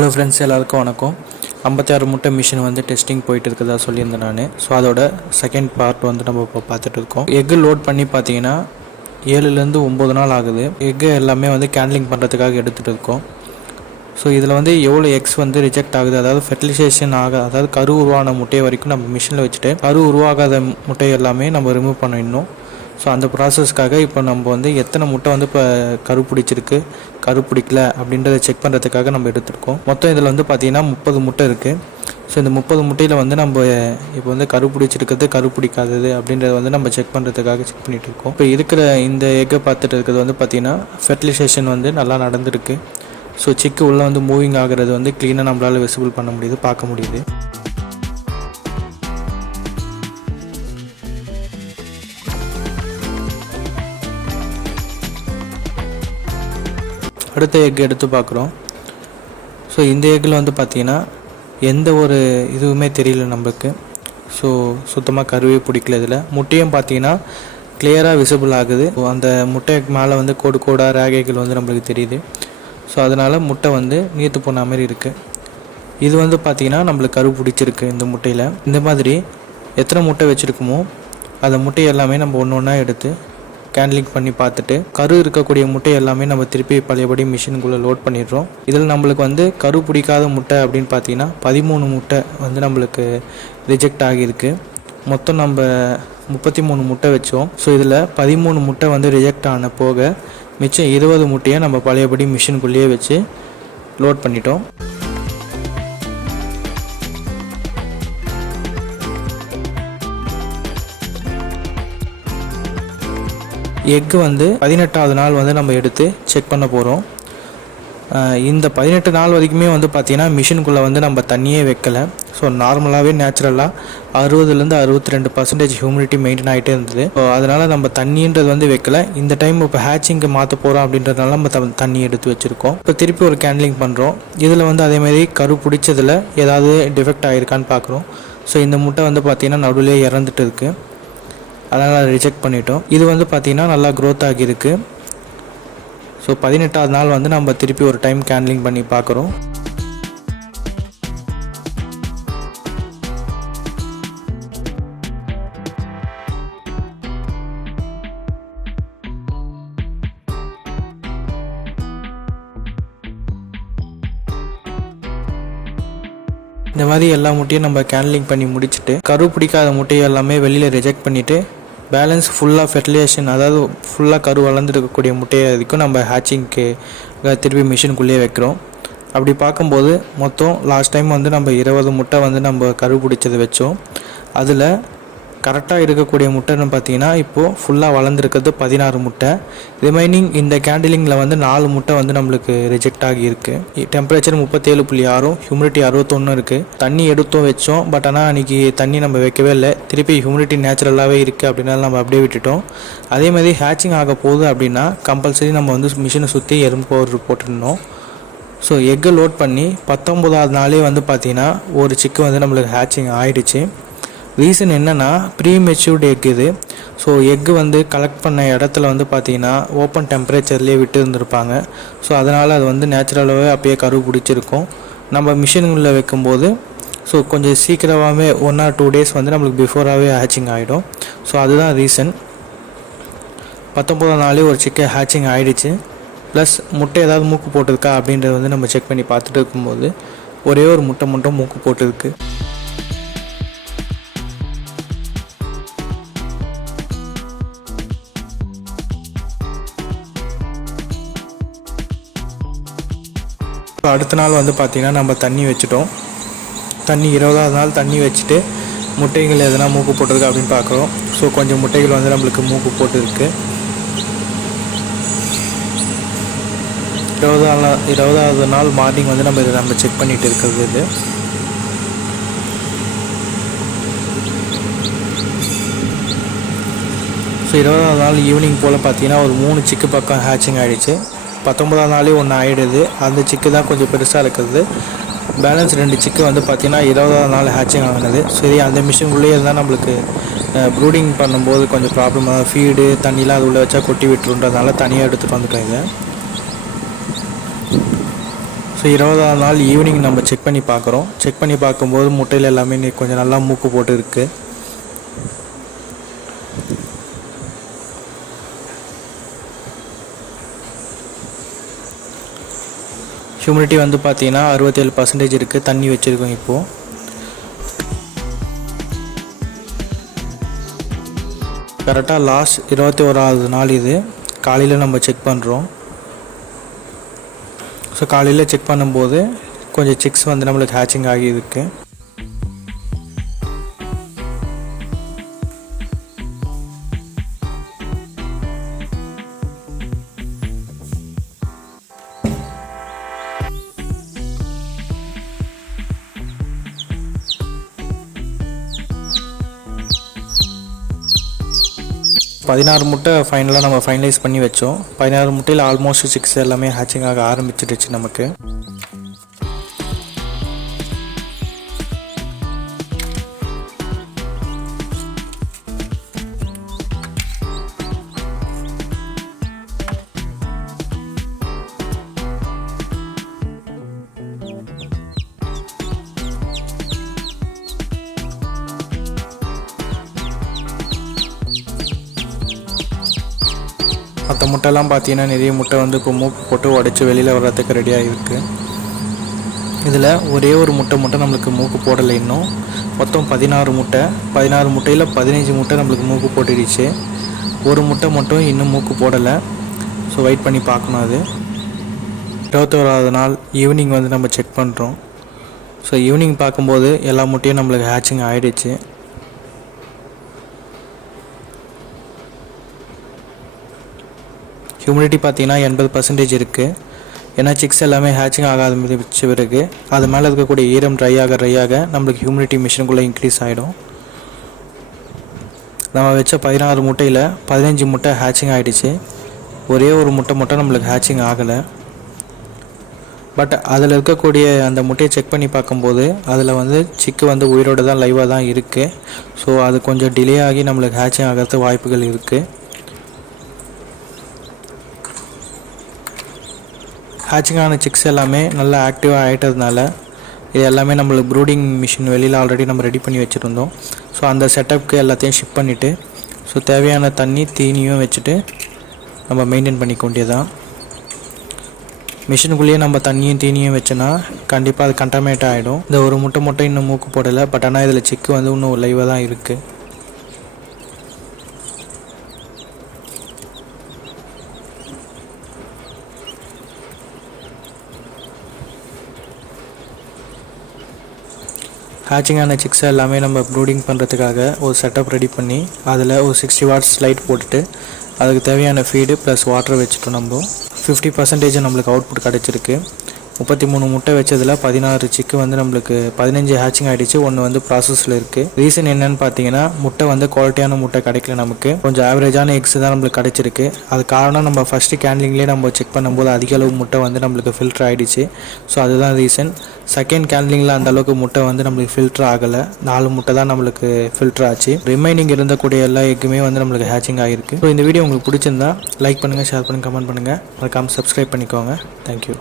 Hello friends, எல்லாருக்கும் வணக்கம். 56 முட்டை மிஷின் வந்து டெஸ்டிங் போயிட்டு இருக்குதா சொல்லியிருந்தேன் நான். ஸோ அதோட செகண்ட் பார்ட் வந்து நம்ம இப்போ பார்த்துட்டு இருக்கோம். எக்கு லோட் பண்ணி பார்த்தீங்கன்னா 7லேருந்து 9 நாள் ஆகுது. எக்கு எல்லாமே வந்து கேண்ட்லிங் பண்ணுறதுக்காக எடுத்துகிட்டு இருக்கோம். ஸோ இதில் வந்து எவ்வளோ எக்ஸ் வந்து ரிஜெக்ட் ஆகுது, அதாவது ஃபெர்டிலைசேஷன் அதாவது கரு உருவான முட்டையை வரைக்கும் நம்ம மிஷினில் வச்சுட்டு கரு உருவாகாத முட்டை எல்லாமே நம்ம ரிமூவ் பண்ணிடணும். ஸோ அந்த ப்ராசஸ்க்காக இப்போ நம்ம வந்து எத்தனை முட்டை வந்து இப்போ கரு பிடிச்சிருக்கு, கரு பிடிக்கல அப்படின்றத செக் பண்ணுறதுக்காக நம்ம எடுத்துருக்கோம். மொத்தம் இதில் வந்து பார்த்திங்கன்னா 30 முட்டை இருக்குது. ஸோ இந்த 30 முட்டையில் வந்து நம்ம இப்போ வந்து கரு பிடிச்சிருக்கிறது, கரு பிடிக்காதது அப்படின்றத வந்து நம்ம செக் பண்ணுறதுக்காக செக் பண்ணிகிட்டு இருக்கோம். இப்போ இருக்கிற இந்த எக்கை பார்த்துட்டு இருக்கிறது வந்து பார்த்திங்கன்னா ஃபெர்டிலைசேஷன் வந்து நல்லா நடந்திருக்கு. ஸோ சிக்கு உள்ளே வந்து மூவிங் ஆகிறது வந்து க்ளீனாக நம்மளால் விசிபிள் பண்ண முடியுது, பார்க்க முடியுது. அடுத்த எக் எடுத்து பார்க்குறோம். ஸோ இந்த எக்கில் வந்து பார்த்திங்கன்னா எந்த ஒரு இதுவுமே தெரியல நம்மளுக்கு. ஸோ சுத்தமாக கருவே பிடிக்கல. இதில் முட்டையும் பார்த்திங்கன்னா கிளியராக விசிபிள் ஆகுது. அந்த முட்டைக்கு மேலே வந்து கோடு கோடாக ரேகைகள் வந்து நம்மளுக்கு தெரியுது. ஸோ அதனால் முட்டை வந்து நீர்த்து போன மாதிரி இருக்குது. இது வந்து பார்த்திங்கன்னா நம்மளுக்கு கரு பிடிச்சிருக்கு இந்த முட்டையில். இந்த மாதிரி எத்தனை முட்டை வச்சுருக்குமோ அந்த முட்டை எல்லாமே நம்ம ஒன்று ஒன்றா எடுத்து கேண்ட்லிங் பண்ணி பார்த்துட்டு கரு இருக்கக்கூடிய முட்டை எல்லாமே நம்ம திருப்பி பழையபடி மிஷினுக்குள்ளே லோட் பண்ணிடுறோம். இதில் நம்மளுக்கு வந்து கரு பிடிக்காத முட்டை அப்படின்னு பார்த்தீங்கன்னா 13 முட்டை வந்து நம்மளுக்கு ரிஜெக்ட் ஆகியிருக்கு. மொத்தம் நம்ம 33 முட்டை வச்சோம். ஸோ இதில் 13 முட்டை வந்து ரிஜெக்ட் ஆன போக மிச்சம் 20 முட்டையை நம்ம பழையபடி மிஷினுக்குள்ளேயே வச்சு லோட் பண்ணிட்டோம். எக்கு வந்து 18வது நாள் வந்து நம்ம எடுத்து செக் பண்ண போகிறோம். இந்த 18 நாள் வரைக்குமே வந்து பார்த்திங்கன்னா மிஷினுக்குள்ளே வந்து நம்ம தண்ணியே வைக்கலை. ஸோ நார்மலாகவே நேச்சுரலாக 60லேருந்து 62% ஹியூமிடிட்டி மெயின்டைன் ஆகிட்டே இருந்தது. ஸோ அதனால் நம்ம தண்ணின்றது வந்து வைக்கலை. இந்த டைம் இப்போ ஹேச்சிங்க்கு மாற்ற போகிறோம் அப்படின்றதுனால நம்ம தண்ணி எடுத்து வச்சுருக்கோம். இப்போ திருப்பி ஒரு கேண்ட்லிங் பண்ணுறோம். இதில் வந்து அதேமாதிரி கரு பிடிச்சதில் ஏதாவது டிஃபெக்ட் ஆகிருக்கான்னு பார்க்குறோம். ஸோ இந்த முட்டை வந்து பார்த்திங்கன்னா நடுவிலே இறந்துட்டு இருக்குது. அதனால் ரிஜெக்ட் பண்ணிட்டோம். இது வந்து பார்த்திங்கன்னா நல்லா க்ரோத் ஆகியிருக்கு. ஸோ 18வது நாள் வந்து நம்ம திருப்பி ஒரு டைம் கேண்ட்லிங் பண்ணி பார்க்குறோம். இந்த மாதிரி எல்லா முட்டையும் நம்ம கேண்ட்லிங் பண்ணி முடிச்சுட்டு கரு பிடிக்காத முட்டையை எல்லாமே வெளியில் ரிஜெக்ட் பண்ணிவிட்டு பேலன்ஸ் ஃபுல்லாக ஃபெர்டிலைசேஷன், அதாவது ஃபுல்லாக கரு வளர்ந்துருக்கக்கூடிய முட்டையை வரைக்கும் நம்ம ஹேச்சிங்க்கு திருப்பி மிஷினுக்குள்ளேயே வைக்கிறோம். அப்படி பார்க்கும்போது மொத்தம் லாஸ்ட் டைம் வந்து நம்ம 20 முட்டை வந்து நம்ம கரு பிடிச்சது வச்சோம். அதில் கரெக்டாக இருக்கக்கூடிய முட்டைன்னு பார்த்தீங்கன்னா இப்போது ஃபுல்லாக வளர்ந்துருக்கிறது 16 முட்டை. ரிமைனிங் இந்த கேண்டிலிங்கில் வந்து 4 முட்டை வந்து நம்மளுக்கு ரிஜெக்ட் ஆகியிருக்கு. டெம்பரேச்சர் 37.6, ஹியூமிடிட்டி 61 இருக்குது. தண்ணி எடுத்தோம் வச்சோம். பட் ஆனால் அன்றைக்கி தண்ணி நம்ம வைக்கவே இல்லை. திருப்பி ஹியூமிடிட்டி நேச்சுரலாகவே இருக்குது அப்படின்னால நம்ம அப்படியே விட்டுட்டோம். அதே மாதிரி ஹேச்சிங் ஆக போகுது அப்படின்னா கம்பல்சரி நம்ம வந்து மிஷினை சுற்றி எறும்பு பவுடர் போட்டுருந்தோம். ஸோ எக்கை லோட் பண்ணி 19வது நாளே வந்து பார்த்திங்கன்னா ஒரு சிக்கு வந்து நம்மளுக்கு ஹேச்சிங் ஆகிடுச்சு. ரீசன் என்னென்னா ப்ரீ மெச்சூர்டு எக் இது. ஸோ எக்கு வந்து கலெக்ட் பண்ண இடத்துல வந்து பார்த்திங்கன்னா ஓப்பன் டெம்பரேச்சர்லேயே விட்டு இருந்திருப்பாங்க. ஸோ அதனால் அது வந்து நேச்சுரலாகவே அப்பயே கரு பிடிச்சிருக்கும். நம்ம மிஷினுக்குள்ளே வைக்கும்போது ஸோ கொஞ்சம் சீக்கிரமாகவே 1 or 2 days வந்து நம்மளுக்கு பிஃபோராகவே ஹேச்சிங் ஆகிடும். ஸோ அதுதான் ரீசன். 19வது நாளே ஒரு சிக்கன் ஹேச்சிங் ஆகிடுச்சு. ப்ளஸ் முட்டை ஏதாவது மூக்கு போட்டிருக்கா அப்படின்றத வந்து நம்ம செக் பண்ணி பார்த்துட்டு இருக்கும்போது ஒரே ஒரு முட்டை மட்டும் மூக்கு போட்டிருக்கு. அடுத்த நாள் வந்து பார்த்திங்கன்னா நம்ம தண்ணி வச்சுட்டோம். தண்ணி 20வது நாள் தண்ணி வச்சுட்டு முட்டைகள் எதனா மூக்கு போட்டிருக்கு அப்படின்னு பார்க்குறோம். ஸோ கொஞ்சம் முட்டைகள் வந்து நம்மளுக்கு மூக்கு போட்டுருக்கு. 20வது நாள் மார்னிங் வந்து நம்ம செக் பண்ணிகிட்டு இருக்கிறது இது. ஸோ 20வது நாள் ஈவினிங் போல் பார்த்திங்கன்னா ஒரு 3 சிக்கு பக்கம் ஹேச்சிங் ஆகிடுச்சு. 19வது நாளே ஒன்று ஆகிடுது. அந்த சிக்கு தான் கொஞ்சம் பெருசாக இருக்கிறது. பேலன்ஸ் 2 சிக்கு வந்து பார்த்திங்கன்னா 20வது நாள் ஹேச்சிங் ஆகினது. சரி, அந்த மிஷினுக்குள்ளேயே இருந்தால் நம்மளுக்கு ப்ரூடிங் பண்ணும்போது கொஞ்சம் ப்ராப்ளமாக ஃபீடு தண்ணிலாம் அது உள்ளே வச்சா கொட்டி விட்டுருன்றதுனால தனியாக எடுத்துகிட்டு வந்துட்டோம் இதை. ஸோ 20ஆவது நாள் ஈவினிங் நம்ம செக் பண்ணி பார்க்குறோம். செக் பண்ணி பார்க்கும்போது முட்டையில் எல்லாமே கொஞ்சம் நல்லா மூக்கு போட்டு இருக்குது. ஹியூமிடிட்டி வந்து பார்த்தீங்கன்னா 67% இருக்குது. தண்ணி வச்சுருக்கோம். இப்போது கரெக்டாக லாஸ்ட் 21ஆவது நாள் இது. காலையில் நம்ம செக் பண்ணுறோம். ஸோ காலையில் செக் பண்ணும்போது கொஞ்சம் சிக்ஸ் வந்து நம்மளுக்கு ஹேச்சிங் ஆகியிருக்கு. பதினாறு முட்டை ஃபைனலாக நம்ம ஃபைனலைஸ் பண்ணி வச்சோம். 16 முட்டையில் ஆல்மோஸ்ட் சிக்ஸ் எல்லாமே ஹேச்சிங் ஆக ஆரம்பிச்சிடுச்சு நமக்கு. மற்ற முட்டைலாம் பார்த்தீங்கன்னா நிறைய முட்டை வந்து இப்போ மூக்கு போட்டு உடச்சி வெளியில் வர்றதுக்கு ரெடியாக இருக்குது. இதில் ஒரே ஒரு முட்டை மட்டும் நம்மளுக்கு மூக்கு போடலை. இன்னும் மொத்தம் 16 முட்டை. 16 முட்டையில் 15 முட்டை நம்மளுக்கு மூக்கு போட்டுடுச்சு. ஒரு முட்டை மட்டும் இன்னும் மூக்கு போடலை. ஸோ வெயிட் பண்ணி பார்க்கணும். அது 21ஆவது நாள் ஈவினிங் வந்து நம்ம செக் பண்ணுறோம். ஸோ ஈவினிங் பார்க்கும்போது எல்லா முட்டையும் நம்மளுக்கு ஹேச்சிங் ஆகிடுச்சு. ஹியூமிடிட்டி பார்த்தீங்கன்னா 80% இருக்குது. ஏன்னா சிக்ஸ் எல்லாமே ஹேச்சிங் ஆகாத வச்ச பிறகு அது மேலே இருக்கக்கூடிய ஈரம் ட்ரை ஆக நம்மளுக்கு ஹியூமிடிட்டி மிஷினுக்குள்ளே இன்க்ரீஸ் ஆகிடும். நம்ம வச்ச 16 முட்டையில் 15 முட்டை ஹேச்சிங் ஆகிடுச்சு. ஒரே ஒரு முட்டை மட்டும் நம்மளுக்கு ஹேச்சிங் ஆகலை. பட் அதில் இருக்கக்கூடிய அந்த முட்டையை செக் பண்ணி பார்க்கும்போது அதில் வந்து சிக்கு வந்து உயிரோடு தான் லைவாக தான் இருக்குது. ஸோ அது கொஞ்சம் டிலே ஆகி நம்மளுக்கு ஹேச்சிங் ஆகிறது வாய்ப்புகள் இருக்குது. ஹேச்சிங்கான சிக்ஸ் எல்லாமே நல்லா ஆக்டிவாக ஆகிட்டதுனால இது எல்லாமே நம்மளுக்கு ப்ரூடிங் மிஷின் வெளியில் ஆல்ரெடி நம்ம ரெடி பண்ணி வச்சுருந்தோம். ஸோ அந்த செட்டப்புக்கு எல்லாத்தையும் ஷிப் பண்ணிவிட்டு ஸோ தேவையான தண்ணி தீனியும் வச்சுட்டு நம்ம மெயின்டைன் பண்ணிக்க வேண்டியதான். மிஷினுக்குள்ளேயே நம்ம தண்ணியும் தீனியும் வச்சோன்னா கண்டிப்பாக அது கண்டாமினேட் ஆகிடும். இந்த ஒரு முட்டை இன்னும் மூக்கு போடலை. பட் ஆனால் இதில் சிக்கு வந்து இன்னும் லைவாக தான் இருக்குது. ஹேச்சிங்கான சிக்ஸை எல்லாமே நம்ம ப்ரூடிங் பண்ணுறதுக்காக ஒரு செட்டப் ரெடி பண்ணி அதில் ஒரு 60 வாட்ஸ் லைட் போட்டுட்டு அதுக்கு தேவையான ஃபீடு ப்ளஸ் வாட்டர் வச்சுட்டோம். நம்ம 50% நம்மளுக்கு அவுட்புட் கிடச்சிருக்கு. 33 முட்டை வச்சதில் 16 சிக்கு வந்து நம்மளுக்கு 15 ஹேச்சிங் ஆகிடுச்சு. ஒன்று வந்து ப்ராசஸில் இருக்குது. ரீசன் என்னென்னு பார்த்தீங்கன்னா முட்டை வந்து குவாலிட்டியான முட்டை கிடைக்கல. நமக்கு கொஞ்சம் ஆவரேஜான எக்ஸ் தான் நம்மளுக்கு கிடச்சிருக்கு. அது காரணம் நம்ம ஃபஸ்ட்டு கேன்லிங்லேயே நம்ம செக் பண்ணும்போது அதிக அளவு முட்டை வந்து நம்மளுக்கு ஃபில்டர் ஆகிடுச்சு. ஸோ அதுதான் ரீசன். செகண்ட் கேன்லிங்கில் அந்தளவுக்கு முட்டை வந்து நம்மளுக்கு ஃபில்டர் ஆகலை. 4 முட்டை தான் நம்மளுக்கு ஃபில்டர் ஆச்சு. ரிமைனிங் இருந்தக்கூடிய எல்லா எக்குமே வந்து நம்மளுக்கு ஹேச்சிங் ஆகிருக்கு. ஸோ இந்த வீடியோ உங்களுக்கு பிடிச்சிருந்தா லைக் பண்ணுங்கள், ஷேர் பண்ணுங்கள், கமெண்ட் பண்ணுங்கள். மறக்காமல் சப்ஸ்கிரைப் பண்ணிக்கோங்க. தேங்க்யூ.